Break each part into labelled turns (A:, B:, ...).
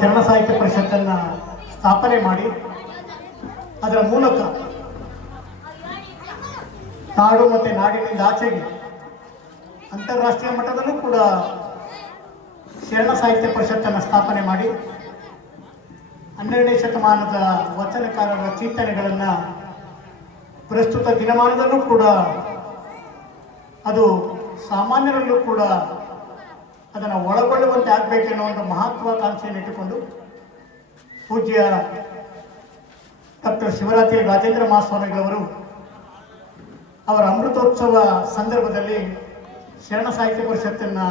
A: ಶರಣ ಸಾಹಿತ್ಯ ಪರಿಷತ್ತನ್ನ ಸ್ಥಾಪನೆ ಮಾಡಿ, ಅದರ ಮೂಲಕ ನಾಡು ಮತ್ತು ನಾಡಿನಿಂದ ಆಚೆಗೆ ಅಂತಾರಾಷ್ಟ್ರೀಯ ಮಟ್ಟದಲ್ಲೂ ಕೂಡ ಶರಣ ಸಾಹಿತ್ಯ ಪರಿಷತ್ತನ್ನು ಸ್ಥಾಪನೆ ಮಾಡಿ, ಹನ್ನೆರಡನೇ ಶತಮಾನದ ವಚನಕಾರರ ಚಿಂತನೆಗಳನ್ನು ಪ್ರಸ್ತುತ ದಿನಮಾನದಲ್ಲೂ ಕೂಡ ಅದು ಸಾಮಾನ್ಯರಲ್ಲೂ ಕೂಡ ಅದನ್ನು ಒಳಗೊಳ್ಳುವಂತೆ ಆಗಬೇಕೆನ್ನುವ ಒಂದು ಮಹತ್ವಾಕಾಂಕ್ಷೆಯನ್ನು ಇಟ್ಟುಕೊಂಡು ಪೂಜ್ಯ ಡಾಕ್ಟರ್ ಶಿವರಾತ್ರಿ ರಾಜೇಂದ್ರ ಮಹಾಸ್ವಾಮಿಗಳವರು ಅವರ ಅಮೃತೋತ್ಸವ ಸಂದರ್ಭದಲ್ಲಿ ಶರಣ ಸಾಹಿತ್ಯ ಪರಿಷತ್ತನ್ನು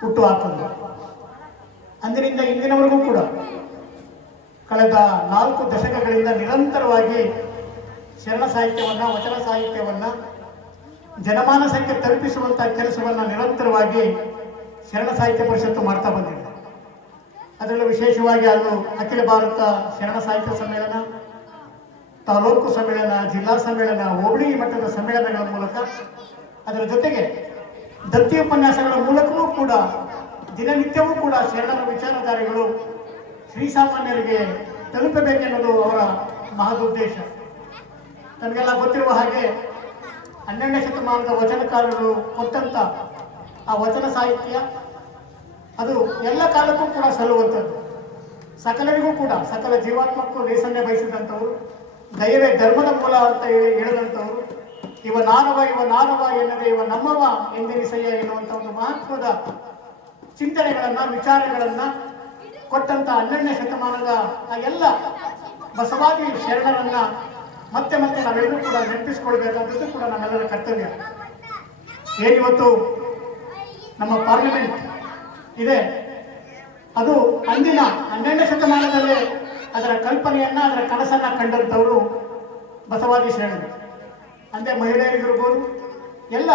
A: ಹುಟ್ಟು ಹಾಕಿದ್ರು. ಅಂದಿನಿಂದ ಇಂದಿನವರೆಗೂ ಕೂಡ ಕಳೆದ ನಾಲ್ಕು ದಶಕಗಳಿಂದ ನಿರಂತರವಾಗಿ ಶರಣ ಸಾಹಿತ್ಯವನ್ನು, ವಚನ ಸಾಹಿತ್ಯವನ್ನು ಜನಮಾನಸಕ್ಕೆ ತಲುಪಿಸುವಂಥ ಕೆಲಸವನ್ನು ನಿರಂತರವಾಗಿ ಶರಣ ಸಾಹಿತ್ಯ ಪರಿಷತ್ತು ಮಾಡ್ತಾ ಬಂದಿದೆ. ಅದರಲ್ಲಿ ವಿಶೇಷವಾಗಿ ಅದು ಅಖಿಲ ಭಾರತ ಶರಣ ಸಾಹಿತ್ಯ ಸಮ್ಮೇಳನ, ತಾಲೂಕು ಸಮ್ಮೇಳನ, ಜಿಲ್ಲಾ ಸಮ್ಮೇಳನ, ಹೋಬಳಿ ಮಟ್ಟದ ಸಮ್ಮೇಳನಗಳ ಮೂಲಕ ಅದರ ಜೊತೆಗೆ ದತ್ತಿ ಉಪನ್ಯಾಸಗಳ ಮೂಲಕವೂ ಕೂಡ ದಿನನಿತ್ಯವೂ ಕೂಡ ಶರಣರ ವಿಚಾರಧಾರೆಗಳು ಶ್ರೀಸಾಮಾನ್ಯರಿಗೆ ತಲುಪಬೇಕೆನ್ನೋದು ಅವರ ಮಹದುದ್ದೇಶ. ನಮಗೆಲ್ಲ ಗೊತ್ತಿರುವ ಹಾಗೆ ಹನ್ನೆರಡನೇ ಶತಮಾನದ ವಚನಕಾರರು ಕೊಟ್ಟಂತ ಆ ವಚನ ಸಾಹಿತ್ಯ, ಅದು ಎಲ್ಲ ಕಾಲಕ್ಕೂ ಕೂಡ ಸಲ್ಲುವಂಥದ್ದು. ಸಕಲರಿಗೂ ಕೂಡ, ಸಕಲ ಜೀವಾತ್ಮಕ್ಕೂ ಲೇಸನ್ನೇ ಬಯಸಿದಂಥವರು ದಯವೇ ಧರ್ಮದ ಮೂಲ ಅಂತ ಹೇಳಿ ಹೇಳಿದಂಥವರು, ಇವ ನಾನವ ಇವ ನಾನವ ಎನ್ನದೆ ಇವ ನಮ್ಮವ ಎಂದೆನಿಸಯ್ಯ ಎನ್ನುವಂಥ ಒಂದು ಮಹತ್ವದ ಚಿಂತನೆಗಳನ್ನು, ವಿಚಾರಗಳನ್ನು ಕೊಟ್ಟಂತ ಹನ್ನೆರಡನೇ ಶತಮಾನದ ಆ ಎಲ್ಲ ಬಸವಾದಿ ಶರಣರನ್ನ ಮತ್ತೆ ಮತ್ತೆ ನಾವೆಲ್ಲರೂ ಕೂಡ ನೆನಪಿಸ್ಕೊಳ್ಬೇಕಾದದ್ದು ಕೂಡ ನಮ್ಮೆಲ್ಲರ ಕರ್ತವ್ಯ. ಏನಿವತ್ತು? ನಮ್ಮ ಪಾರ್ಲಿಮೆಂಟ್ ಇದೆ. ಅದು ಅಂದಿನ ಹನ್ನೆರಡನೇ ಶತಮಾನದಲ್ಲೇ ಅದರ ಕಲ್ಪನೆಯನ್ನ, ಅದರ ಕನಸನ್ನ ಕಂಡಂಥವರು ಬಸವಾದಿ ಶರಣರು. ಅಂದರೆ ಮಹಿಳೆಯರಿಗಿರ್ಬೋದು, ಎಲ್ಲ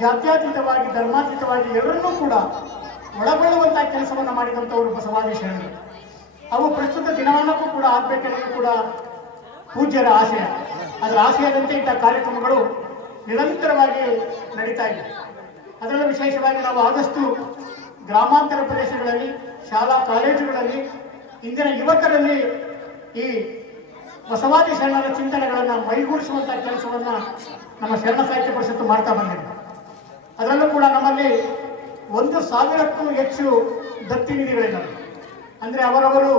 A: ಜಾತ್ಯಾತೀತವಾಗಿ, ಧರ್ಮಾತೀತವಾಗಿ ಎಲ್ಲರನ್ನೂ ಕೂಡ ಒಳಗೊಳ್ಳುವಂತಹ ಕೆಲಸವನ್ನು ಮಾಡಿದಂಥವರು ಬಸವಾದಿ ಶರಣರು. ಅವು ಪ್ರಸ್ತುತ ದಿನಮಾನಕ್ಕೂ ಕೂಡ ಆಗ್ಬೇಕೆನ್ನೋದು ಕೂಡ ಪೂಜ್ಯರ ಆಶಯ. ಅದರ ಆಶಯದಂತೆ ಇಂಥ ಕಾರ್ಯಕ್ರಮಗಳು ನಿರಂತರವಾಗಿ ನಡೀತಾ ಇದೆ. ಅದರಲ್ಲೂ ವಿಶೇಷವಾಗಿ ನಾವು ಆದಷ್ಟು ಗ್ರಾಮಾಂತರ ಪ್ರದೇಶಗಳಲ್ಲಿ, ಶಾಲಾ ಕಾಲೇಜುಗಳಲ್ಲಿ, ಇಂದಿನ ಯುವಕರಲ್ಲಿ ಈ ಬಸವಾದಿ ಶರಣರ ಚಿಂತನೆಗಳನ್ನು ಮೈಗೂಡಿಸುವಂಥ ಕೆಲಸವನ್ನು ನಮ್ಮ ಶರಣ ಸಾಹಿತ್ಯ ಪರಿಷತ್ತು ಮಾಡ್ತಾ ಬಂದಿದೆ. ಅದರಲ್ಲೂ ಕೂಡ ನಮ್ಮಲ್ಲಿ ಒಂದು ಸಾವಿರಕ್ಕೂ ಹೆಚ್ಚು ದತ್ತಿ ನಿಧಿಗಳಿದ್ದಾವೆ ಅಂದರೆ ಅವರವರು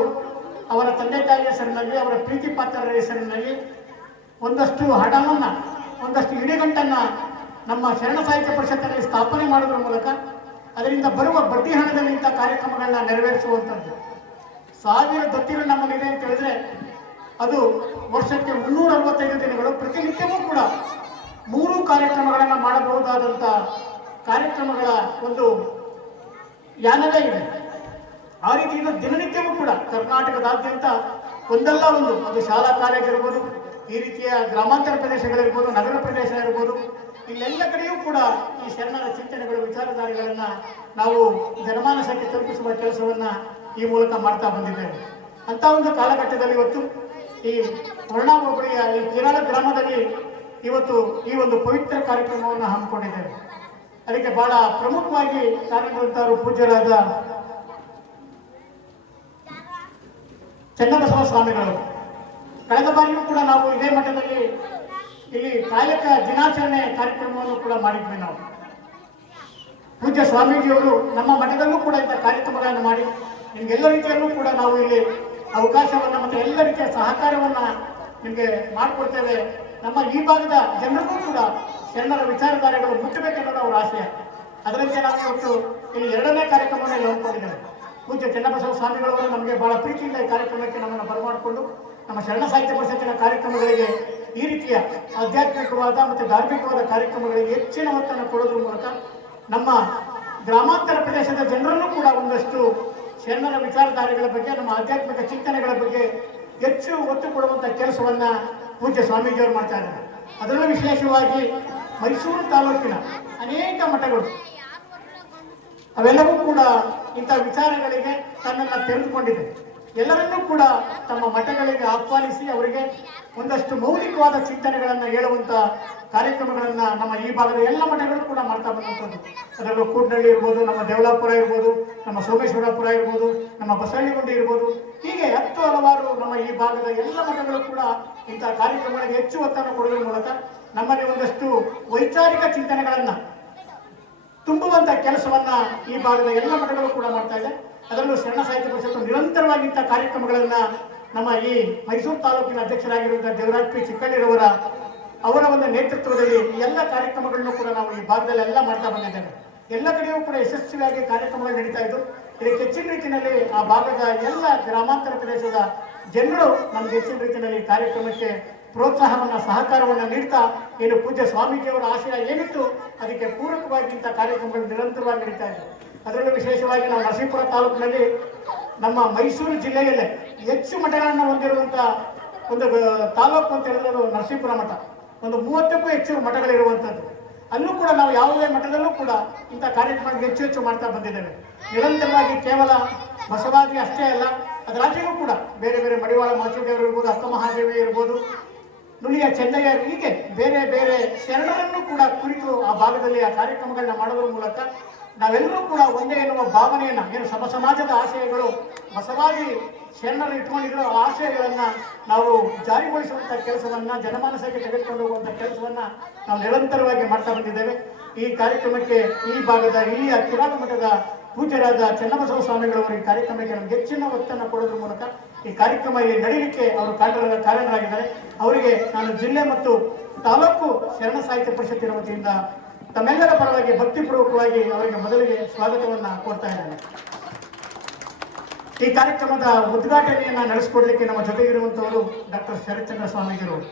A: ಅವರ ತಂದೆ ತಾಯಿಯ ಹೆಸರಿನಲ್ಲಿ ಅವರ ಪ್ರೀತಿ ಪಾತ್ರರ ಹೆಸರಿನಲ್ಲಿ ಒಂದಷ್ಟು ಹಣವನ್ನು, ಒಂದಷ್ಟು ಇಡಿಗಂಟನ್ನು ನಮ್ಮ ಶರಣ ಸಾಹಿತ್ಯ ಪರಿಷತ್ತಲ್ಲಿ ಸ್ಥಾಪನೆ ಮಾಡೋದ್ರ ಮೂಲಕ ಅದರಿಂದ ಬರುವ ಬಡ್ಡಿ ಹಣದಲ್ಲಿ ಇಂಥ ಕಾರ್ಯಕ್ರಮಗಳನ್ನ ನೆರವೇರಿಸುವಂಥದ್ದು. ಸಾವಿರ ದತ್ತಿಗಳು ನಮ್ಮಲ್ಲಿದೆ ಅಂತ ಹೇಳಿದ್ರೆ ಅದು ವರ್ಷಕ್ಕೆ ಮುನ್ನೂರ ಅರವತ್ತೈದು ದಿನಗಳು ಪ್ರತಿನಿತ್ಯವೂ ಕೂಡ ಮೂರು ಕಾರ್ಯಕ್ರಮಗಳನ್ನು ಮಾಡಬಹುದಾದಂಥ ಕಾರ್ಯಕ್ರಮಗಳ ಒಂದು ಯಾನವೇ ಇದೆ. ಆ ರೀತಿ ಇದು ದಿನನಿತ್ಯವೂ ಕೂಡ ಕರ್ನಾಟಕದಾದ್ಯಂತ ಒಂದಲ್ಲ ಒಂದು, ಅದು ಶಾಲಾ ಕಾಲೇಜ್ ಇರ್ಬೋದು, ಈ ರೀತಿಯ ಗ್ರಾಮಾಂತರ ಪ್ರದೇಶಗಳಿರ್ಬೋದು, ನಗರ ಪ್ರದೇಶ ಇರ್ಬೋದು ಇಲ್ಲೆಲ್ಲ ಕಡೆಯೂ ಕೂಡ ಈ ಶರಣರ ಚಿಂತನೆಗಳು, ವಿಚಾರಧಾರೆಗಳನ್ನ ನಾವು ಜನಮಾನಸಕ್ಕೆ ತಲುಪಿಸುವ ಕೆಲಸವನ್ನ ಈ ಮೂಲಕ ಮಾಡ್ತಾ ಬಂದಿದ್ದೇವೆ. ಅಂತ ಒಂದು ಕಾಲಘಟ್ಟದಲ್ಲಿ ಇವತ್ತು ಈ ವರ್ಣಾ ಹೋಬಳಿಯ ಈ ಕಿರಾಳ ಗ್ರಾಮದಲ್ಲಿ ಇವತ್ತು ಈ ಒಂದು ಪವಿತ್ರ ಕಾರ್ಯಕ್ರಮವನ್ನು ಹಮ್ಮಿಕೊಂಡಿದ್ದೇವೆ. ಅದಕ್ಕೆ ಬಹಳ ಪ್ರಮುಖವಾಗಿ ಕಾರ್ಯಕ್ರಮರು ಪೂಜ್ಯರಾದ ಚನ್ನಬಸವ ಸ್ವಾಮಿಗಳು. ಕಳೆದ ಬಾರಿಯೂ ಕೂಡ ನಾವು ಇದೇ ಮಟ್ಟದಲ್ಲಿ ಇಲ್ಲಿ ಕಾಯಕ ದಿನಾಚರಣೆ ಕಾರ್ಯಕ್ರಮವನ್ನು ಕೂಡ ಮಾಡಿದ್ವಿ ನಾವು. ಪೂಜ್ಯ ಸ್ವಾಮೀಜಿಯವರು ನಮ್ಮ ಮಠದಲ್ಲೂ ಕೂಡ ಇಂಥ ಕಾರ್ಯಕ್ರಮಗಳನ್ನು ಮಾಡಿ ನಿಮ್ಗೆ ಎಲ್ಲ ರೀತಿಯಲ್ಲೂ ಕೂಡ ನಾವು ಇಲ್ಲಿ ಅವಕಾಶವನ್ನು ಮತ್ತು ಎಲ್ಲ ರೀತಿಯ ಸಹಕಾರವನ್ನು ನಿಮಗೆ ಮಾಡಿಕೊಡ್ತೇವೆ. ನಮ್ಮ ಈ ಭಾಗದ ಜನರಿಗೂ ಕೂಡ ಶರಣರ ವಿಚಾರಧಾರೆಗಳು ಮುಟ್ಟಬೇಕೆನ್ನೋದು ಅವರ ಆಶಯ ಅದರಂತೆ ನಾವು ಇವತ್ತು ಇಲ್ಲಿ ಎರಡನೇ ಕಾರ್ಯಕ್ರಮವನ್ನು ಇಲ್ಲಿ ಹಮ್ಮಿಕೊಂಡಿದ್ದೇವೆ. ಪೂಜ್ಯ ಚನ್ನಬಸವ ಸ್ವಾಮಿಗಳವರು ನಮಗೆ ಬಹಳ ಪ್ರೀತಿಯಿಂದ ಈ ಕಾರ್ಯಕ್ರಮಕ್ಕೆ ನಮ್ಮನ್ನು ಬರಮಾಡಿಕೊಂಡು ನಮ್ಮ ಶರಣ ಸಾಹಿತ್ಯ ಪರಿಷತ್ತಿನ ಕಾರ್ಯಕ್ರಮಗಳಿಗೆ ಈ ರೀತಿಯ ಆಧ್ಯಾತ್ಮಿಕವಾದ ಮತ್ತು ಧಾರ್ಮಿಕವಾದ ಕಾರ್ಯಕ್ರಮಗಳಿಗೆ ಹೆಚ್ಚಿನ ಒತ್ತನ್ನು ಕೊಡೋದ್ರ ಮೂಲಕ ನಮ್ಮ ಗ್ರಾಮಾಂತರ ಪ್ರದೇಶದ ಜನರನ್ನು ಕೂಡ ಒಂದಷ್ಟು ಶರಣರ ವಿಚಾರಧಾರೆಗಳ ಬಗ್ಗೆ, ನಮ್ಮ ಆಧ್ಯಾತ್ಮಿಕ ಚಿಂತನೆಗಳ ಬಗ್ಗೆ ಹೆಚ್ಚು ಒತ್ತು ಕೊಡುವಂಥ ಕೆಲಸವನ್ನು ಪೂಜ್ಯ ಸ್ವಾಮೀಜಿಯವರು ಮಾಡ್ತಾ ಇದ್ದಾರೆ. ಅದರಲ್ಲೂ ವಿಶೇಷವಾಗಿ ಮೈಸೂರು ತಾಲೂಕಿನ ಅನೇಕ ಮಠಗಳು. ಅವೆಲ್ಲವೂ ಕೂಡ ಇಂಥ ವಿಚಾರಗಳಿಗೆ ತನ್ನನ್ನು ತೆರೆದುಕೊಂಡಿದೆ. ಎಲ್ಲರನ್ನೂ ಕೂಡ ತಮ್ಮ ಮಠಗಳಿಗೆ ಆಹ್ವಾನಿಸಿ ಅವರಿಗೆ ಒಂದಷ್ಟು ಮೌಲಿಕವಾದ ಚಿಂತನೆಗಳನ್ನು ಹೇಳುವಂತ ಕಾರ್ಯಕ್ರಮಗಳನ್ನ ನಮ್ಮ ಈ ಭಾಗದ ಎಲ್ಲ ಮಠಗಳು ಕೂಡ ಮಾಡ್ತಾ ಬಂದಂಥದ್ದು. ಅದರಲ್ಲೂ ಕೂಡ್ನಳ್ಳಿ ಇರ್ಬೋದು, ನಮ್ಮ ದೇವಳಾಪುರ ಇರ್ಬೋದು, ನಮ್ಮ ಸೋಮೇಶ್ವರಪುರ ಇರ್ಬೋದು, ನಮ್ಮ ಬಸವಳ್ಳಿಗುಂಡಿ ಇರ್ಬೋದು. ಹೀಗೆ ಹತ್ತು ಹಲವಾರು ನಮ್ಮ ಈ ಭಾಗದ ಎಲ್ಲ ಮಠಗಳು ಕೂಡ ಇಂತಹ ಕಾರ್ಯಕ್ರಮಗಳಿಗೆ ಹೆಚ್ಚು ಒತ್ತನ್ನು ಕೊಡುವುದರ ಮೂಲಕ ನಮ್ಮಲ್ಲಿ ಒಂದಷ್ಟು ವೈಚಾರಿಕ ಚಿಂತನೆಗಳನ್ನ ತುಂಬುವಂತ ಕೆಲಸವನ್ನ ಈ ಭಾಗದ ಎಲ್ಲ ಮಠಗಳು ಕೂಡ ಮಾಡ್ತಾ ಇದೆ. ಅದರಲ್ಲೂ ಶರಣ ಸಾಹಿತ್ಯ ಪರಿಷತ್ತು ನಿರಂತರವಾಗಿ ಕಾರ್ಯಕ್ರಮಗಳನ್ನು ನಮ್ಮ ಈ ಮೈಸೂರು ತಾಲೂಕಿನ ಅಧ್ಯಕ್ಷರಾಗಿರುವಂತಹ ದೇವರಾಜ್ ಪಿ ಚಿಕ್ಕಣ್ಣಿರವರ ಅವರ ಒಂದು ನೇತೃತ್ವದಲ್ಲಿ ಈ ಎಲ್ಲ ಕಾರ್ಯಕ್ರಮಗಳನ್ನು ಕೂಡ ನಾವು ಈ ಭಾಗದಲ್ಲಿ ಎಲ್ಲ ಮಾಡ್ತಾ ಬಂದಿದ್ದೇವೆ. ಎಲ್ಲ ಕಡೆಯೂ ಕೂಡ ಯಶಸ್ವಿಯಾಗಿ ಕಾರ್ಯಕ್ರಮಗಳು ನಡೀತಾ ಇದ್ದು, ಇದಕ್ಕೆ ಹೆಚ್ಚಿನ ರೀತಿಯಲ್ಲಿ ಆ ಭಾಗದ ಎಲ್ಲ ಗ್ರಾಮಾಂತರ ಪ್ರದೇಶದ ಜನರು ನಮ್ಗೆ ಹೆಚ್ಚಿನ ರೀತಿಯಲ್ಲಿ ಕಾರ್ಯಕ್ರಮಕ್ಕೆ ಪ್ರೋತ್ಸಾಹವನ್ನ, ಸಹಕಾರವನ್ನ ನೀಡ್ತಾ, ಏನು ಪೂಜ್ಯ ಸ್ವಾಮೀಜಿಯವರ ಆಶಯ ಏನಿತ್ತು ಅದಕ್ಕೆ ಪೂರಕವಾಗಿ ಇಂಥ ಕಾರ್ಯಕ್ರಮಗಳು ನಿರಂತರವಾಗಿ ನಡೀತಾ ಇದೆ ಅದರಲ್ಲೂ ವಿಶೇಷವಾಗಿ ನಾವು ನರಸೀಪುರ ತಾಲೂಕಿನಲ್ಲಿ ನಮ್ಮ ಮೈಸೂರು ಜಿಲ್ಲೆಯಲ್ಲೇ ಹೆಚ್ಚು ಮಠಗಳನ್ನು ಹೊಂದಿರುವಂಥ ಒಂದು ತಾಲೂಕು ಅಂತ ಹೇಳಿದ್ರೆ ನರಸೀಪುರ ಮಠ. ಒಂದು ಮೂವತ್ತಕ್ಕೂ ಹೆಚ್ಚು ಮಠಗಳಿರುವಂಥದ್ದು ಅಲ್ಲೂ ಕೂಡ ನಾವು ಯಾವುದೇ ಮಠದಲ್ಲೂ ಕೂಡ ಇಂಥ ಕಾರ್ಯಕ್ರಮ ಹೆಚ್ಚು ಹೆಚ್ಚು ಮಾಡ್ತಾ ಬಂದಿದ್ದೇವೆ. ನಿರಂತರವಾಗಿ ಕೇವಲ ಬಸವಾದಿ ಅಷ್ಟೇ ಅಲ್ಲ ಅದರಾಚೆಗೂ ಕೂಡ ಬೇರೆ ಬೇರೆ ಮಡಿವಾಳ, ಮಾಚಿದೇವರು ಇರ್ಬೋದು ಅಕ್ಕಮಹಾದೇವಿ ಇರ್ಬೋದು, ನುಲಿಯ ಚೆನ್ನಯ್ಯ ಹೀಗೆ ಬೇರೆ ಬೇರೆ ಶರಣರನ್ನು ಕೂಡ ಕುರಿತು ಆ ಭಾಗದಲ್ಲಿ ಆ ಕಾರ್ಯಕ್ರಮಗಳನ್ನ ಮಾಡೋದ್ರ ಮೂಲಕ ನಾವೆಲ್ಲರೂ ಕೂಡ ಒಂದೇ ಎನ್ನುವ ಭಾವನೆಯನ್ನ, ಏನು ಸಮ ಸಮಾಜದ ಆಶಯಗಳು, ಹೊಸದಾಗಿ ಶರಣರು ಇಟ್ಕೊಂಡಿರೋ ಆಶಯಗಳನ್ನ ನಾವು ಜಾರಿಗೊಳಿಸುವಂತ ಕೆಲಸವನ್ನ, ಜನಮಾನಸಕ್ಕೆ ತೆಗೆದುಕೊಂಡು ಹೋಗುವಂತಹ ಕೆಲಸವನ್ನ ನಾವು ನಿರಂತರವಾಗಿ ಮಾಡ್ತಾ ಬಂದಿದ್ದೇವೆ. ಈ ಕಾರ್ಯಕ್ರಮಕ್ಕೆ ಈ ಭಾಗದ ಇಲ್ಲಿಯ ಕಿರಾತ ಮಠದ ಪೂಜ್ಯರಾದ ಚನ್ನಬಸವ ಸ್ವಾಮಿಗಳವರು ಈ ಕಾರ್ಯಕ್ರಮಕ್ಕೆ ನಮ್ಗೆ ಹೆಚ್ಚಿನ ಒತ್ತನ್ನು ಕೊಡೋದ್ರ ಮೂಲಕ ಈ ಕಾರ್ಯಕ್ರಮ ಇಲ್ಲಿ ನಡೀಲಿಕ್ಕೆ ಅವರು ಕಾರಣ ಕಾರಣರಾಗಿದ್ದಾರೆ. ಅವರಿಗೆ ನಾನು ಜಿಲ್ಲೆ ಮತ್ತು ತಾಲೂಕು ಶರಣ ಸಾಹಿತ್ಯ ಪರಿಷತ್ತಿನ ವತಿಯಿಂದ ತಮ್ಮೆಲ್ಲರ ಪರವಾಗಿ ಭಕ್ತಿಪೂರ್ವಕವಾಗಿ ಅವರಿಗೆ ಮೊದಲಿಗೆ ಸ್ವಾಗತವನ್ನು ಕೊಡ್ತಾ ಇದ್ದಾರೆ ಈ ಕಾರ್ಯಕ್ರಮದ ಉದ್ಘಾಟನೆಯನ್ನು ನಡೆಸಿಕೊಡ್ಲಿಕ್ಕೆ ನಮ್ಮ ಜೊತೆಗಿರುವಂತವರು ಡಾಕ್ಟರ್ ಶರತ್ಚಂದ್ರ ಸ್ವಾಮೀಜಿರವರು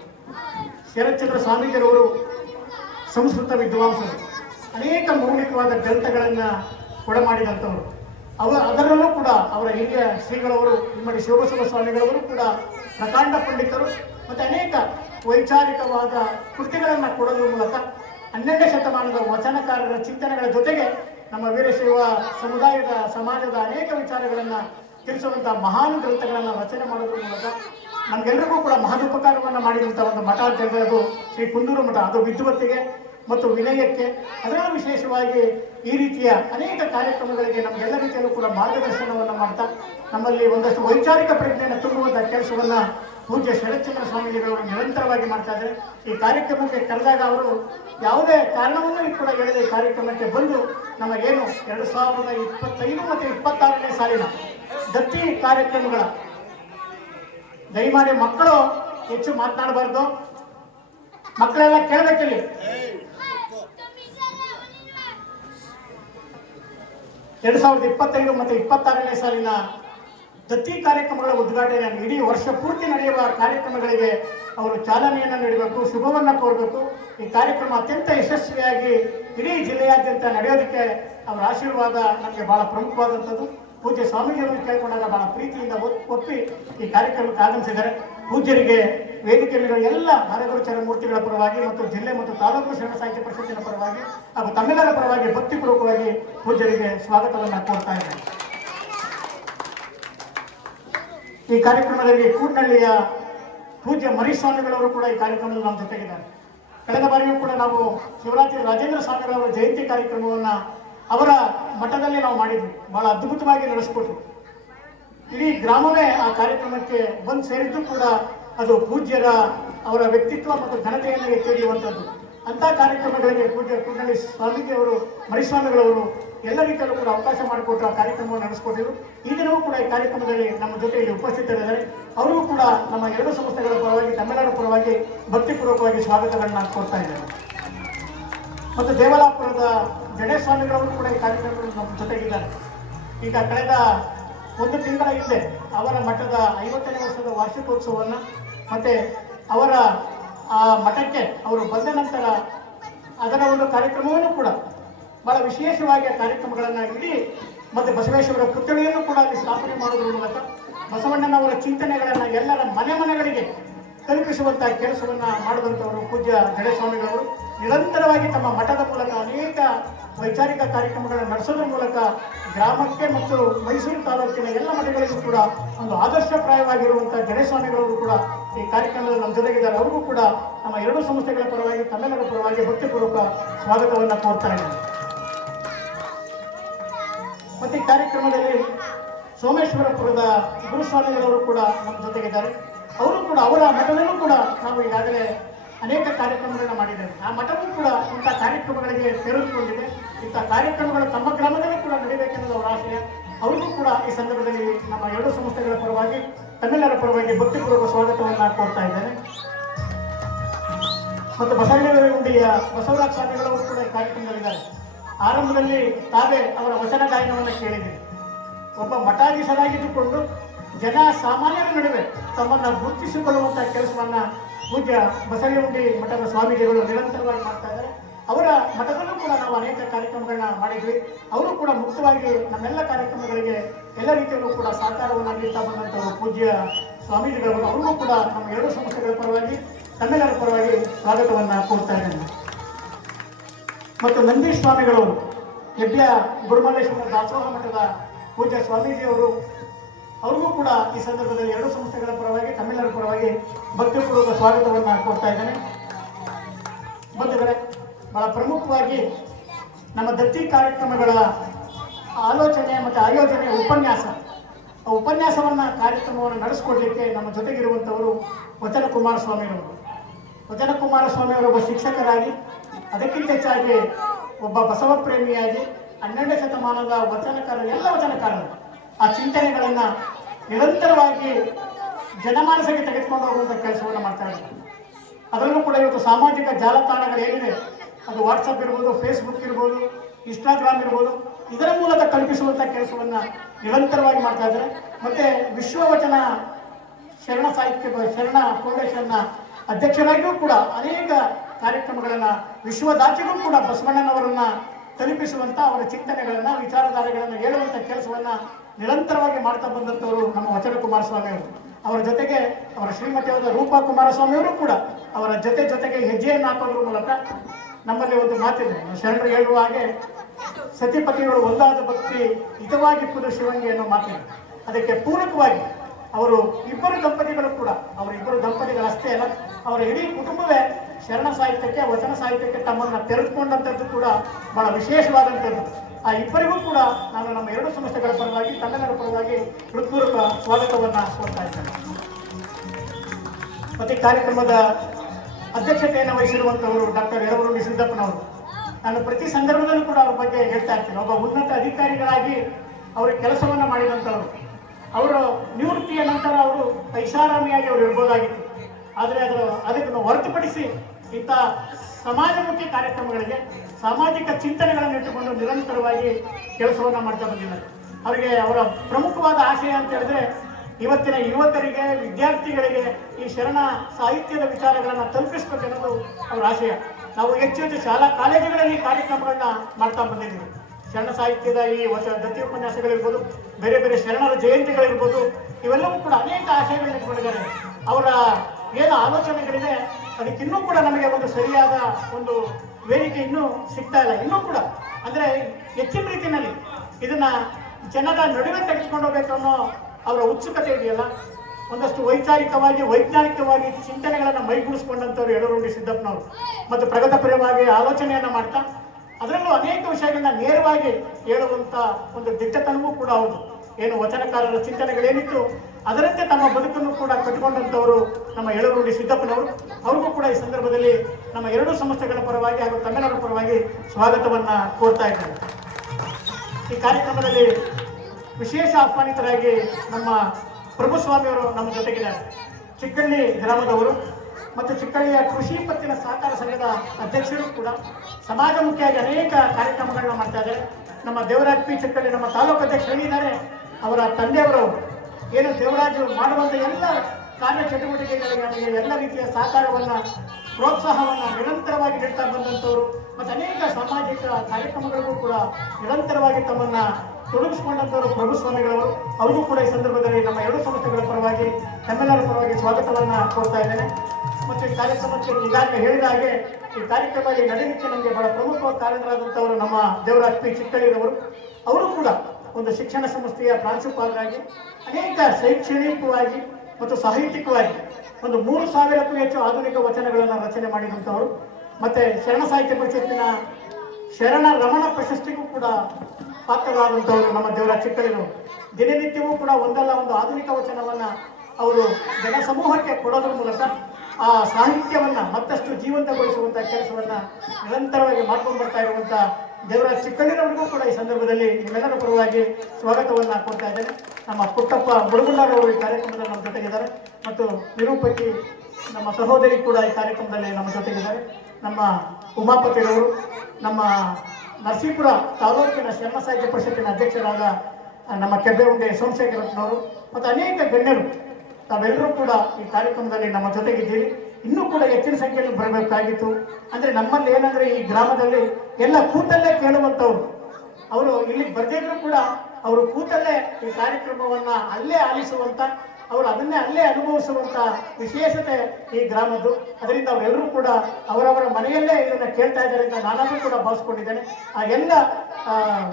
A: ಶರತ್ಚಂದ್ರ ಸ್ವಾಮೀಜಿರವರು ಸಂಸ್ಕೃತ ವಿದ್ವಾಂಸರು. ಅನೇಕ ಮೌಲಿಕವಾದ ಗ್ರಂಥಗಳನ್ನ ಕೊಡಮಾಡಿದಂಥವರು ಅವರು ಅದರಲ್ಲೂ ಕೂಡ ಅವರ ಹಿರಿಯ ಶ್ರೀಗಳವರು ಇಮ್ಮಡಿ ಶಿವಬಸವ ಸ್ವಾಮಿಗಳವರು ಕೂಡ ಪ್ರಕಾಂಡ ಪಂಡಿತರು ಮತ್ತು ಅನೇಕ ವೈಚಾರಿಕವಾದ ಕೃತಿಗಳನ್ನು ಕೊಡೋದ್ರ ಮೂಲಕ ಹನ್ನೆರಡನೇ ಶತಮಾನದ ವಚನಕಾರರ ಚಿಂತನೆಗಳ ಜೊತೆಗೆ ನಮ್ಮ ವೀರಶೈವ ಸಮುದಾಯದ ಸಮಾಜದ ಅನೇಕ ವಿಚಾರಗಳನ್ನು ತಿಳಿಸುವಂತಹ ಮಹಾನ್ ಗ್ರಂಥಗಳನ್ನು ರಚನೆ ಮಾಡೋದ್ರ ಮೂಲಕ ನಮಗೆಲ್ಲರಿಗೂ ಕೂಡ ಮಹದುಪಕಾರವನ್ನು ಮಾಡಿದಂಥ ಒಂದು ಮಠ ಅಂತ ಹೇಳಿದ್ರೆ ಅದು ಶ್ರೀ ಕುಂದೂರು ಮಠ, ಅದು ವಿದ್ವತ್ತಿಗೆ ಮತ್ತು ವಿನಯಕ್ಕೆ. ಅದರಲ್ಲೂ ವಿಶೇಷವಾಗಿ ಈ ರೀತಿಯ ಅನೇಕ ಕಾರ್ಯಕ್ರಮಗಳಿಗೆ ನಮಗೆಲ್ಲ ರೀತಿಯಲ್ಲೂ ಕೂಡ ಮಾರ್ಗದರ್ಶನವನ್ನು ಮಾಡ್ತಾ ನಮ್ಮಲ್ಲಿ ಒಂದಷ್ಟು ವೈಚಾರಿಕ ಪ್ರಜ್ಞೆಯನ್ನು ತುಂಬುವಂಥ ಕೆಲಸವನ್ನ ಪೂಜ್ಯ ಶರತ್ಚಂದ್ರ ಸ್ವಾಮೀಜಿಗಳವರು ನಿರಂತರವಾಗಿ ಮಾಡ್ತಾ ಇದ್ದಾರೆ. ಈ ಕಾರ್ಯಕ್ರಮಕ್ಕೆ ಕರೆದಾಗ ಅವರು ಯಾವುದೇ ಕಾರಣವನ್ನು ಕೂಡ ಹೇಳದೆ ಈ ಕಾರ್ಯಕ್ರಮಕ್ಕೆ ಬಂದು ನಮಗೇನು ಎರಡು ಸಾವಿರದ ಇಪ್ಪತ್ತೈದು ಮತ್ತು ಇಪ್ಪತ್ತಾರನೇ ಸಾಲಿನ ದತ್ತಿ ಕಾರ್ಯಕ್ರಮಗಳ ದಯಮಾಡಿ ಮಕ್ಕಳು ಹೆಚ್ಚು ಮಾತನಾಡಬಾರ್ದು. ಮಕ್ಕಳೆಲ್ಲ ಕೇಳಬೇಕಿಲ್ಲಿ. ಎರಡು ಸಾವಿರದ ಇಪ್ಪತ್ತೈದು ಮತ್ತು ಇಪ್ಪತ್ತಾರನೇ ಸಾಲಿನ ದತ್ತಿ ಕಾರ್ಯಕ್ರಮಗಳ ಉದ್ಘಾಟನೆ ಇಡೀ ವರ್ಷ ಪೂರ್ತಿ ನಡೆಯುವ ಕಾರ್ಯಕ್ರಮಗಳಿಗೆ ಅವರು ಚಾಲನೆಯನ್ನು ನೀಡಬೇಕು, ಶುಭವನ್ನು ಕೋರಬೇಕು. ಈ ಕಾರ್ಯಕ್ರಮ ಅತ್ಯಂತ ಯಶಸ್ವಿಯಾಗಿ ಇಡೀ ಜಿಲ್ಲೆಯಾದ್ಯಂತ ನಡೆಯೋದಕ್ಕೆ ಅವರ ಆಶೀರ್ವಾದ ನಮಗೆ ಬಹಳ ಪ್ರಮುಖವಾದಂಥದ್ದು. ಪೂಜ್ಯ ಸ್ವಾಮೀಜಿಯವರನ್ನು ಕೇಳಿಕೊಂಡಾಗ ಬಹಳ ಪ್ರೀತಿಯಿಂದ ಒಪ್- ಒಪ್ಪಿ ಈ ಕಾರ್ಯಕ್ರಮಕ್ಕೆ ಆಗಮಿಸಿದ್ದಾರೆ. ಪೂಜ್ಯರಿಗೆ ವೇದಿಕೆಯಲ್ಲಿರುವ ಎಲ್ಲ ಹರಗುರುಚರ ಮೂರ್ತಿಗಳ ಪರವಾಗಿ ಮತ್ತು ಜಿಲ್ಲೆ ಮತ್ತು ತಾಲೂಕು ಶರಣ ಸಾಹಿತ್ಯ ಪರಿಷತ್ತಿನ ಪರವಾಗಿ ಹಾಗೂ ತಮ್ಮೆಲ್ಲರ ಪರವಾಗಿ ಭಕ್ತಿಪೂರ್ವಕವಾಗಿ ಪೂಜ್ಯರಿಗೆ ಸ್ವಾಗತವನ್ನು ಕೋರ್ತಾ ಇದ್ದಾರೆ ಈ ಕಾರ್ಯಕ್ರಮದಲ್ಲಿ ಕೂಡ್ನಳ್ಳಿಯ ಪೂಜ್ಯ ಮರಿಸ್ವಾಮಿಗಳವರು ಕೂಡ ಈ ಕಾರ್ಯಕ್ರಮದಲ್ಲಿ ನಮ್ಮ ಜೊತೆಗಿದ್ದಾರೆ. ಕಳೆದ ಬಾರಿಯೂ ಕೂಡ ನಾವು ಶಿವರಾತ್ರಿ ರಾಜೇಂದ್ರ ಸ್ವಾಮಿಗಳವರ ಜಯಂತಿ ಕಾರ್ಯಕ್ರಮವನ್ನು ಅವರ ಮಠದಲ್ಲಿ ನಾವು ಮಾಡಿದ್ವಿ. ಬಹಳ ಅದ್ಭುತವಾಗಿ ನಡೆಸಿಕೊಟ್ರು. ಇಡೀ ಗ್ರಾಮವೇ ಆ ಕಾರ್ಯಕ್ರಮಕ್ಕೆ ಬಂದು ಸೇರಿದ್ದು ಕೂಡ ಅದು ಪೂಜ್ಯರ ಅವರ ವ್ಯಕ್ತಿತ್ವ ಮತ್ತು ಘನತೆಯನ್ನು ಎತ್ತಿ ಹಿಡಿಯುವಂಥದ್ದು ಅಂಥ ಕಾರ್ಯಕ್ರಮಗಳಿಗೆ ಪೂಜ್ಯ ಕುಂಡಲಿ ಸ್ವಾಮೀಜಿಯವರು ಮರಿಸ್ವಾಮಿಗಳವರು ಎಲ್ಲ ರೀತಿಯಲ್ಲೂ ಕೂಡ ಅವಕಾಶ ಮಾಡಿಕೊಟ್ಟು ಆ ಕಾರ್ಯಕ್ರಮವನ್ನು ನಡೆಸಿಕೊಟ್ಟಿದ್ರು. ಈ ಕೂಡ ಈ ಕಾರ್ಯಕ್ರಮದಲ್ಲಿ ನಮ್ಮ ಜೊತೆಯಲ್ಲಿ ಉಪಸ್ಥಿತರಿದ್ದಾರೆ. ಅವರಿಗೂ ಕೂಡ ನಮ್ಮ ಎರಡು ಸಂಸ್ಥೆಗಳ ಪರವಾಗಿ ತಮಿಳುನಾಡು ಪರವಾಗಿ ಭಕ್ತಿಪೂರ್ವಕವಾಗಿ ಸ್ವಾಗತಗಳನ್ನು ಕೊಡ್ತಾ ಇದ್ದಾರೆ. ಮತ್ತು ದೇವಲಾಪುರದ ಗಣೇಶ ಸ್ವಾಮಿಗಳವರು ಕೂಡ ಈ ಕಾರ್ಯಕ್ರಮದಲ್ಲಿ ನಮ್ಮ ಜೊತೆಗಿದ್ದಾರೆ. ಈಗ ಕಳೆದ ಒಂದು ತಿಂಗಳ ಹಿಂದೆ ಅವರ ಮಠದ ಐವತ್ತನೇ ವರ್ಷದ ವಾರ್ಷಿಕೋತ್ಸವವನ್ನು ಮತ್ತು ಅವರ ಆ ಮಠಕ್ಕೆ ಅವರು ಬಂದ ನಂತರ ಅದರ ಒಂದು ಕಾರ್ಯಕ್ರಮವನ್ನು ಕೂಡ ಬಹಳ ವಿಶೇಷವಾಗಿ ಆ ಕಾರ್ಯಕ್ರಮಗಳನ್ನು ಇಡೀ ಮತ್ತು ಬಸವೇಶ್ವರ ಪುತ್ಥಳಿಯನ್ನು ಕೂಡ ಅಲ್ಲಿ ಸ್ಥಾಪನೆ ಮಾಡೋದ್ರ ಮೂಲಕ ಬಸವಣ್ಣನವರ ಚಿಂತನೆಗಳನ್ನು ಎಲ್ಲರ ಮನೆ ಮನೆಗಳಿಗೆ ತಲುಪಿಸುವಂತಹ ಕೆಲಸವನ್ನು ಮಾಡುವಂಥವರು ಪೂಜ್ಯ ಗಣೇಶ ಸ್ವಾಮಿಗಳವರು ನಿರಂತರವಾಗಿ ತಮ್ಮ ಮಠದ ಮೂಲಕ ಅನೇಕ ವೈಚಾರಿಕ ಕಾರ್ಯಕ್ರಮಗಳನ್ನು ನಡೆಸೋದ್ರ ಮೂಲಕ ಗ್ರಾಮಕ್ಕೆ ಮತ್ತು ಮೈಸೂರು ತಾಲೂಕಿನ ಎಲ್ಲ ಮಠಗಳಿಗೂ ಕೂಡ ಒಂದು ಆದರ್ಶಪ್ರಾಯವಾಗಿರುವಂಥ ಗಣೇಶಸ್ವಾಮಿಗಳವರು ಕೂಡ ಈ ಕಾರ್ಯಕ್ರಮದಲ್ಲಿ ನಮ್ಮ ಜೊತೆಗಿದ್ದಾರೆ. ಅವ್ರಿಗೂ ಕೂಡ ನಮ್ಮ ಎರಡು ಸಂಸ್ಥೆಗಳ ಪರವಾಗಿ, ತಮ್ಮೆಲ್ಲರ ಪರವಾಗಿ ಭಕ್ತಿಪೂರ್ವಕ ಸ್ವಾಗತವನ್ನು ಕೋರ್ತಾ ಇದ್ದಾರೆ ಮತ್ತೆ ಈ ಕಾರ್ಯಕ್ರಮದಲ್ಲಿ ಸೋಮೇಶ್ವರಪುರದ ಗುರುಸ್ವಾಮಿಗಳವರು ಕೂಡ ನಮ್ಮ ಜೊತೆಗಿದ್ದಾರೆ. ಅವರು ಕೂಡ, ಅವರ ಮಠದಲ್ಲೂ ಕೂಡ ನಾವು ಈಗಾಗಲೇ ಅನೇಕ ಕಾರ್ಯಕ್ರಮಗಳನ್ನು ಮಾಡಿದ್ದೇವೆ. ಆ ಮಠವೂ ಕೂಡ ಇಂಥ ಕಾರ್ಯಕ್ರಮಗಳಿಗೆ ತೆರೆದುಕೊಂಡಿದೆ ಇಂಥ ಕಾರ್ಯಕ್ರಮಗಳು ತಮ್ಮ ಗ್ರಾಮದಲ್ಲೂ ಕೂಡ ನಡೀಬೇಕೆನ್ನೋದು ಅವರ ಆಶಯ. ಅವರಿಗೂ ಕೂಡ ಈ ಸಂದರ್ಭದಲ್ಲಿ ನಮ್ಮ ಎರಡು ಸಂಸ್ಥೆಗಳ ಪರವಾಗಿ ತಮ್ಮೆಲ್ಲರ ಪರವಾಗಿ ಭಕ್ತಿಪೂರ್ವಕ ಸ್ವಾಗತವನ್ನು ಕೊಡ್ತಾ ಇದ್ದೇನೆ. ಮತ್ತು ಬಸವಣ್ಣವರ ಹುಂಡಿಯ ಬಸವರಾಜ ಸ್ವಾಮಿಗಳವರು ಕೂಡ ಈ ಕಾರ್ಯಕ್ರಮದಲ್ಲಿದ್ದಾರೆ. ಆರಂಭದಲ್ಲಿ ತಾವೇ ಅವರ ವಚನ ಗಾಯನವನ್ನು ಕೇಳಿದ್ದೀನಿ ಒಬ್ಬ ಮಠಾಧೀಶರಾಗಿದ್ದುಕೊಂಡು ಜನ ಸಾಮಾನ್ಯರ ನಡುವೆ ತಮ್ಮನ್ನು ಗುರುತಿಸಿಕೊಳ್ಳುವಂಥ ಕೆಲಸವನ್ನು ಪೂಜ್ಯ ಬಸವನಗುಂಡಿ ಮಠದ ಸ್ವಾಮೀಜಿಗಳು ನಿರಂತರವಾಗಿ ಮಾಡ್ತಾ ಇದ್ದಾರೆ. ಅವರ ಮಠದಲ್ಲೂ ಕೂಡ ನಾವು ಅನೇಕ ಕಾರ್ಯಕ್ರಮಗಳನ್ನ ಮಾಡಿದ್ವಿ. ಅವರು ಕೂಡ ಮುಕ್ತವಾಗಿ ನಮ್ಮೆಲ್ಲ ಕಾರ್ಯಕ್ರಮಗಳಿಗೆ ಎಲ್ಲ ರೀತಿಯಲ್ಲೂ ಕೂಡ ಸಹಕಾರವನ್ನು ನೀಡ್ತಾ ಬಂದಂತಹ ಪೂಜ್ಯ ಸ್ವಾಮೀಜಿಗಳವರು ಅವರಿಗೂ ಕೂಡ ನಮ್ಮ ಎರಡು ಸಂಸ್ಥೆಗಳ ಪರವಾಗಿ, ತಮ್ಮೆಲ್ಲರ ಪರವಾಗಿ ಸ್ವಾಗತವನ್ನು ಕೋರ್ತಾ ಇದ್ದೇನೆ. ಮತ್ತು ನಂದೀಶ್ ಸ್ವಾಮಿಗಳು ಯಜ್ಞ ಗುರುಮಲ್ಲೇಶ್ವರ ದಾಸೋಹ ಮಠದ ಪೂಜ್ಯ ಸ್ವಾಮೀಜಿಯವರು, ಅವ್ರಿಗೂ ಕೂಡ ಈ ಸಂದರ್ಭದಲ್ಲಿ ಎರಡು ಸಂಸ್ಥೆಗಳ ಪರವಾಗಿ ತಮಿಳರ ಪರವಾಗಿ ಭಕ್ತಿಪೂರ್ವಕ ಸ್ವಾಗತವನ್ನು ಕೊಡ್ತಾ ಇದ್ದೇನೆ. ಬಂಧುಗಳೇ, ಬಹಳ ಪ್ರಮುಖವಾಗಿ ನಮ್ಮ ದತ್ತಿ ಕಾರ್ಯಕ್ರಮಗಳ ಆಲೋಚನೆ ಮತ್ತು ಆಯೋಜನೆ ಉಪನ್ಯಾಸ. ಆ ಉಪನ್ಯಾಸವನ್ನು ಕಾರ್ಯಕ್ರಮವನ್ನು ನಡೆಸಿಕೊಡ್ಲಿಕ್ಕೆ ನಮ್ಮ ಜೊತೆಗಿರುವಂಥವರು ವಚನ ಕುಮಾರಸ್ವಾಮಿಯವರು ವಚನ ಕುಮಾರಸ್ವಾಮಿಯವರು ಒಬ್ಬ ಶಿಕ್ಷಕರಾಗಿ, ಅದಕ್ಕಿಂತ ಹೆಚ್ಚಾಗಿ ಒಬ್ಬ ಬಸವ ಪ್ರೇಮಿಯಾಗಿ ಹನ್ನೆರಡನೇ ಶತಮಾನದ ವಚನಕಾರ ಎಲ್ಲ ವಚನಕಾರರು. ಆ ಚಿಂತನೆಗಳನ್ನು ನಿರಂತರವಾಗಿ ಜನಮಾನಸಕ್ಕೆ ತೆಗೆದುಕೊಂಡು ಹೋಗುವಂಥ ಕೆಲಸವನ್ನು ಮಾಡ್ತಾ ಇದ್ದಾರೆ. ಅದರಲ್ಲೂ ಕೂಡ ಇವತ್ತು ಸಾಮಾಜಿಕ ಜಾಲತಾಣಗಳು ಏನಿದೆ? ಅದು ವಾಟ್ಸಪ್ ಇರ್ಬೋದು ಫೇಸ್ಬುಕ್ ಇರ್ಬೋದು ಇನ್ಸ್ಟಾಗ್ರಾಮ್ ಇರ್ಬೋದು ಇದರ ಮೂಲಕ ತಲುಪಿಸುವಂಥ ಕೆಲಸವನ್ನು ನಿರಂತರವಾಗಿ ಮಾಡ್ತಾ ಇದ್ದಾರೆ. ಮತ್ತೆ ವಿಶ್ವವಚನ ಶರಣ ಸಾಹಿತ್ಯ, ಶರಣ ಫೌಂಡೇಶನ್ನ ಅಧ್ಯಕ್ಷರಾಗಿಯೂ ಕೂಡ ಅನೇಕ ಕಾರ್ಯಕ್ರಮಗಳನ್ನು ವಿಶ್ವದಾಚೆಗೂ ಕೂಡ ಬಸವಣ್ಣನವರನ್ನ ತಲುಪಿಸುವಂತ ಅವರ ಚಿಂತನೆಗಳನ್ನ, ವಿಚಾರಧಾರೆಗಳನ್ನು ಹೇಳುವಂತ ಕೆಲಸವನ್ನ ನಿರಂತರವಾಗಿ ಮಾಡ್ತಾ ಬಂದಂಥವರು ನಮ್ಮ ವಚನ ಕುಮಾರಸ್ವಾಮಿ ಅವರು. ಅವರ ಜೊತೆಗೆ ಅವರ ಶ್ರೀಮತಿಯಾದ ರೂಪಾ ಕುಮಾರಸ್ವಾಮಿಯವರು ಕೂಡ ಅವರ ಜೊತೆ ಜೊತೆಗೆ ಹೆಜ್ಜೆಯನ್ನು ಹಾಕೋದ್ರ ಮೂಲಕ ನಮ್ಮಲ್ಲಿ ಒಂದು ಮಾತಿದೆ. ಶರಣರು ಹೇಳುವ ಹಾಗೆ ಸತಿಪತಿಗಳು ಒಂದಾದ ಭಕ್ತಿ ಹಿತವಾಗಿ ಶಿವಂಗಿ ಅನ್ನೋ ಮಾತಿದೆ ಅದಕ್ಕೆ ಪೂರಕವಾಗಿ ಅವರು ಇಬ್ಬರು ದಂಪತಿಗಳು ಕೂಡ, ಅವರ ಇಬ್ಬರು ದಂಪತಿಗಳಷ್ಟೇ ಅಲ್ಲ, ಅವರ ಇಡೀ ಕುಟುಂಬವೇ ಶರಣ ಸಾಹಿತ್ಯಕ್ಕೆ, ವಚನ ಸಾಹಿತ್ಯಕ್ಕೆ ತಮ್ಮನ್ನು ತೆರೆದುಕೊಂಡಂಥದ್ದು ಕೂಡ ಬಹಳ ವಿಶೇಷವಾದಂಥದ್ದು. ಆ ಇಬ್ಬರಿಗೂ ಕೂಡ ನಾನು ನಮ್ಮ ಎರಡು ಸಂಸ್ಥೆಗಳ ಪರವಾಗಿ ತಂಡಗಳ ಪರವಾಗಿ ಹೃತ್ಪೂರ್ವಕ ಸ್ವಾಗತವನ್ನು ಕೊಡ್ತಾ ಇದ್ದೇನೆ. ಮತ್ತೆ ಕಾರ್ಯಕ್ರಮದ ಅಧ್ಯಕ್ಷತೆಯನ್ನು ವಹಿಸಿರುವಂಥವರು ಡಾಕ್ಟರ್ ಯರವರುಂಡಿ ಸಿದ್ದಪ್ಪನವರು. ನಾನು ಪ್ರತಿ ಸಂದರ್ಭದಲ್ಲೂ ಕೂಡ ಅವ್ರ ಬಗ್ಗೆ ಹೇಳ್ತಾ ಇರ್ತೀನಿ. ಒಬ್ಬ ಉನ್ನತ ಅಧಿಕಾರಿಗಳಾಗಿ ಅವರು ಕೆಲಸವನ್ನು ಮಾಡಿದಂಥವ್ರು. ಅವರ ನಿವೃತ್ತಿಯ ನಂತರ ಅವರು ಐಷಾರಾಮಿಯಾಗಿ ಅವರು ಇರ್ಬೋದಾಗಿತ್ತು. ಆದರೆ ಅದರ ಅದನ್ನು ಹೊರತುಪಡಿಸಿ ಇಂಥ ಸಮಾಜಮುಖಿ ಕಾರ್ಯಕ್ರಮಗಳಿಗೆ, ಸಾಮಾಜಿಕ ಚಿಂತನೆಗಳನ್ನು ಇಟ್ಟುಕೊಂಡು ನಿರಂತರವಾಗಿ ಕೆಲಸವನ್ನು ಮಾಡ್ತಾ ಬಂದಿದ್ದಾರೆ. ಅವರಿಗೆ ಅವರ ಪ್ರಮುಖವಾದ ಆಶಯ ಅಂತ ಹೇಳಿದ್ರೆ ಇವತ್ತಿನ ಯುವಕರಿಗೆ, ವಿದ್ಯಾರ್ಥಿಗಳಿಗೆ ಈ ಶರಣ ಸಾಹಿತ್ಯದ ವಿಚಾರಗಳನ್ನು ತಲುಪಿಸಬೇಕೆನ್ನೋದು ಅವರ ಆಶಯ. ನಾವು ಹೆಚ್ಚು ಹೆಚ್ಚು ಶಾಲಾ ಕಾಲೇಜುಗಳಲ್ಲಿ ಕಾರ್ಯಕ್ರಮಗಳನ್ನ ಮಾಡ್ತಾ ಬಂದಿದ್ದೀವಿ. ಶರಣ ಸಾಹಿತ್ಯದ ಈ ಹೊಸ ದತ್ತಿ ಉಪನ್ಯಾಸಗಳಿರ್ಬೋದು ಬೇರೆ ಬೇರೆ ಶರಣರ ಜಯಂತಿಗಳಿರ್ಬೋದು, ಇವೆಲ್ಲವೂ ಕೂಡ ಅನೇಕ ಆಶಯಗಳನ್ನ ಇಟ್ಕೊಂಡಿದ್ದಾರೆ. ಅವರ ಏನು ಆಲೋಚನೆಗಳಿದೆ ಅದಕ್ಕಿನ್ನೂ ಕೂಡ ನಮಗೆ ಒಂದು ಸರಿಯಾದ ಒಂದು ವೇದಿಕೆ ಇನ್ನೂ ಸಿಗ್ತಾ ಇಲ್ಲ. ಇನ್ನೂ ಕೂಡ ಅಂದರೆ ಹೆಚ್ಚಿನ ರೀತಿಯಲ್ಲಿ ಇದನ್ನು ಜನರ ನಡುವೆ ತೆಗೆದುಕೊಂಡು ಹೋಗ್ಬೇಕು ಅನ್ನೋ ಅವರ ಉತ್ಸುಕತೆ ಇದೆಯಲ್ಲ ಒಂದಷ್ಟು ವೈಚಾರಿಕವಾಗಿ, ವೈಜ್ಞಾನಿಕವಾಗಿ ಚಿಂತನೆಗಳನ್ನು ಮೈಗೂಡಿಸ್ಕೊಂಡಂಥವ್ರು ಎಡರುಂಡಿ ಸಿದ್ದಪ್ಪನವರು. ಮತ್ತು ಪ್ರಗತಪರವಾಗಿ ಆಲೋಚನೆಯನ್ನು ಮಾಡ್ತಾ, ಅದರಲ್ಲೂ ಅನೇಕ ವಿಷಯಗಳನ್ನ ನೇರವಾಗಿ ಹೇಳುವಂಥ ಒಂದು ದಿಟ್ಟತನವೂ ಕೂಡ ಹೌದು. ಏನು ವಚನಕಾರರ ಚಿಂತನೆಗಳೇನಿತ್ತು, ಅದರಂತೆ ತಮ್ಮ ಬದುಕನ್ನು ಕೂಡ ಕಟ್ಟಿಕೊಂಡಂಥವರು ನಮ್ಮ ಎಳರುಂಡಿ ಸಿದ್ದಪ್ಪನವರು. ಅವ್ರಿಗೂ ಕೂಡ ಈ ಸಂದರ್ಭದಲ್ಲಿ ನಮ್ಮ ಎರಡೂ ಸಂಸ್ಥೆಗಳ ಪರವಾಗಿ ಹಾಗೂ ತಮ್ಮೆಲ್ಲರ ಪರವಾಗಿ ಸ್ವಾಗತವನ್ನ ಕೋರ್ತಾ ಇದ್ದಾರೆ ಈ ಕಾರ್ಯಕ್ರಮದಲ್ಲಿ ವಿಶೇಷ ಆಹ್ವಾನಿತರಾಗಿ ನಮ್ಮ ಪ್ರಭುಸ್ವಾಮಿಯವರು ನಮ್ಮ ಜೊತೆಗಿದ್ದಾರೆ. ಚಿಕ್ಕಳ್ಳಿ ಗ್ರಾಮದವರು ಮತ್ತು ಚಿಕ್ಕಳ್ಳಿಯ ಕೃಷಿ ಪತ್ತಿನ ಸಹಕಾರ ಸಂಘದ ಅಧ್ಯಕ್ಷರು ಕೂಡ ಸಮಾಜಮುಖಿಯಾಗಿ ಅನೇಕ ಕಾರ್ಯಕ್ರಮಗಳನ್ನ ಮಾಡ್ತಾ ಇದ್ದಾರೆ. ನಮ್ಮ ದೇವರಾಜ್ ಪಿ ಚಿಕ್ಕಳ್ಳಿ ನಮ್ಮ ತಾಲೂಕು ಅಧ್ಯಕ್ಷರೇನಿದ್ದಾರೆ ಅವರ ತಂದೆಯವರು ಏನು ದೇವರಾಜು ಮಾಡುವಂಥ ಎಲ್ಲ ಕಾರ್ಯ ಚಟುವಟಿಕೆಗಳಿಗೆ ಎಲ್ಲ ರೀತಿಯ ಸಹಕಾರವನ್ನ ಪ್ರೋತ್ಸಾಹವನ್ನ ನಿರಂತರವಾಗಿ ನೀಡ್ತಾ ಬಂದಂಥವರು, ಮತ್ತು ಅನೇಕ ಸಾಮಾಜಿಕ ಕಾರ್ಯಕ್ರಮಗಳಿಗೂ ಕೂಡ ನಿರಂತರವಾಗಿ ತಮ್ಮನ್ನ ತೊಡಗಿಸಿಕೊಂಡಂಥವರು ಪ್ರಭು ಸ್ವಾಮಿಗಳವರು. ಅವರಿಗೂ ಕೂಡ ಈ ಸಂದರ್ಭದಲ್ಲಿ ನಮ್ಮ ಎರಡು ಸಂಸ್ಥೆಗಳ ಪರವಾಗಿ ತಮ್ಮೆಲ್ಲರ ಪರವಾಗಿ ಸ್ವಾಗತವನ್ನು ಕೋರ್ತಾ ಇದ್ದೇನೆ. ಮತ್ತು ಈ ಕಾರ್ಯಕ್ರಮಕ್ಕೆ ಈಗಾಗಲೇ ಹೇಳಿದ ಹಾಗೆ, ಈ ಕಾರ್ಯಕ್ರಮದಲ್ಲಿ ನಡೆಯಲಿಕ್ಕೆ ನಮಗೆ ಬಹಳ ಪ್ರಮುಖ ಕಾರಣರಾದಂಥವರು ನಮ್ಮ ದೇವರಾಜ್ ಪಿ. ಚಿಕ್ಕಳ್ಳಿರವರು ಅವರು ಕೂಡ ಒಂದು ಶಿಕ್ಷಣ ಸಂಸ್ಥೆಯ ಪ್ರಾಂಶುಪಾಲರಾಗಿ, ಅನೇಕ ಶೈಕ್ಷಣಿಕವಾಗಿ ಮತ್ತು ಸಾಹಿತ್ಯಿಕವಾಗಿ ಒಂದು ಮೂರು ಸಾವಿರಕ್ಕೂ ಹೆಚ್ಚು ಆಧುನಿಕ ವಚನಗಳನ್ನು ರಚನೆ ಮಾಡಿದಂಥವರು. ಮತ್ತೆ ಶರಣ ಸಾಹಿತ್ಯ ಪರಿಷತ್ತಿನ ಶರಣ ರಮಣ ಪ್ರಶಸ್ತಿಗೂ ಕೂಡ ಪಾತ್ರರಾದಂಥವರು ನಮ್ಮ ದೇವರ ಚಿಕ್ಕಳಿರು ದಿನನಿತ್ಯವೂ ಕೂಡ ಒಂದಲ್ಲ ಒಂದು ಆಧುನಿಕ ವಚನವನ್ನ ಅವರು ಜನಸಮೂಹಕ್ಕೆ ಕೊಡೋದ್ರ ಮೂಲಕ ಆ ಸಾಹಿತ್ಯವನ್ನ ಮತ್ತಷ್ಟು ಜೀವಂತಗೊಳಿಸುವಂತ ಕೆಲಸವನ್ನ ನಿರಂತರವಾಗಿ ಮಾಡ್ಕೊಂಡು ಬರ್ತಾ ಇರುವಂತ ದೇವರಾಜ್ ಚಿಕ್ಕಣ್ಣಿನವರಿಗೂ ಕೂಡ ಈ ಸಂದರ್ಭದಲ್ಲಿ ನಿಮ್ಮೆಲ್ಲರ ಪರವಾಗಿ ಸ್ವಾಗತವನ್ನ ಕೊಡ್ತಾ ಇದ್ದೇನೆ. ನಮ್ಮ ಪುಟ್ಟಪ್ಪ ಬುಡಗುಂಡಾರವರು ಈ ಕಾರ್ಯಕ್ರಮದಲ್ಲಿ ನಮ್ಮ ಜೊತೆಗಿದ್ದಾರೆ ಮತ್ತು ನಿರೂಪಕಿ ನಮ್ಮ ಸಹೋದರಿ ಕೂಡ ಈ ಕಾರ್ಯಕ್ರಮದಲ್ಲಿ ನಮ್ಮ ಜೊತೆಗಿದ್ದಾರೆ. ನಮ್ಮ ಉಮಾಪತಿರವರು, ನಮ್ಮ ನರಸೀಪುರ ತಾಲೂಕಿನ ಶರ್ಮ ಸಾಹಿತ್ಯ ಪರಿಷತ್ತಿನ ಅಧ್ಯಕ್ಷರಾದ ನಮ್ಮ ಕೆಬ್ಬೆಗುಂಡೆ ಸೋಮಶೇಖರಪ್ಪನವರು ಮತ್ತು ಅನೇಕ ಗಣ್ಯರು, ತಾವೆಲ್ಲರೂ ಕೂಡ ಈ ಕಾರ್ಯಕ್ರಮದಲ್ಲಿ ನಮ್ಮ ಜೊತೆಗಿದ್ದೀರಿ. ಇನ್ನೂ ಕೂಡ ಹೆಚ್ಚಿನ ಸಂಖ್ಯೆಯಲ್ಲಿ ಬರಬೇಕಾಗಿತ್ತು. ಅಂದ್ರೆ ನಮ್ಮಲ್ಲಿ ಏನಂದ್ರೆ ಈ ಗ್ರಾಮದಲ್ಲಿ ಎಲ್ಲ ಕೂತಲ್ಲೇ ಕೇಳುವಂಥವ್ರು. ಅವರು ಇಲ್ಲಿ ಬರ್ದಿದ್ರು ಕೂಡ ಅವರು ಕೂತಲ್ಲೇ ಈ ಕಾರ್ಯಕ್ರಮವನ್ನ ಅಲ್ಲೇ ಆಲಿಸುವಂತ, ಅವರು ಅದನ್ನೇ ಅಲ್ಲೇ ಅನುಭವಿಸುವಂತ ವಿಶೇಷತೆ ಈ ಗ್ರಾಮದ್ದು. ಅದರಿಂದ ಅವರೆಲ್ಲರೂ ಕೂಡ ಅವರವರ ಮನೆಯಲ್ಲೇ ಇದನ್ನು ಕೇಳ್ತಾ ಇದ್ದಾರೆ ಅಂತ ನಾನಾದ್ರೂ ಕೂಡ ಭಾವಿಸ್ಕೊಂಡಿದ್ದೇನೆ. ಆ ಎಲ್ಲ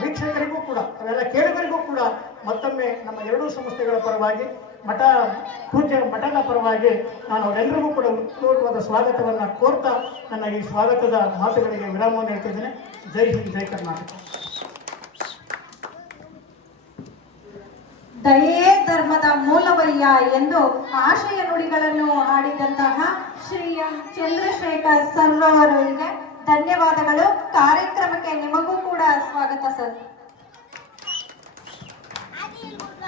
A: ವೀಕ್ಷಕರಿಗೂ ಕೂಡ, ಅವೆಲ್ಲ ಕೇಳುಗರಿಗೂ ಕೂಡ ಮತ್ತೊಮ್ಮೆ ನಮ್ಮ ಎರಡೂ ಸಂಸ್ಥೆಗಳ ಪರವಾಗಿ ಮಠ, ಪೂಜ್ಯ ಮಠದ ಪರವಾಗಿ ನಾನು ಅವರೆಲ್ಲರಿಗೂ ಕೂಡ ಉತ್ಪೂರ್ವವಾದ ಸ್ವಾಗತವನ್ನು ಕೋರ್ತಾ ನನ್ನ ಈ ಸ್ವಾಗತದ ಮಾತುಗಳಿಗೆ ವಿರಾಮವನ್ನು ಹೇಳ್ತಿದ್ದೇನೆ. ಜೈ ಹಿಂದ್, ಜೈ ಕರ್ನಾಟಕ.
B: ದಯೇ ಧರ್ಮದ ಮೂಲವಯ್ಯ ಎಂದು ಆಶಯ ನುಡಿಗಳನ್ನು ಹಾಡಿದಂತಹ ಶ್ರೀ ಚಂದ್ರಶೇಖರ್ ಸರ್ ಅವರಿಗೆ ಧನ್ಯವಾದಗಳು. ಕಾರ್ಯಕ್ರಮಕ್ಕೆ ನಿಮಗೂ ಕೂಡ ಸ್ವಾಗತ ಸರ್.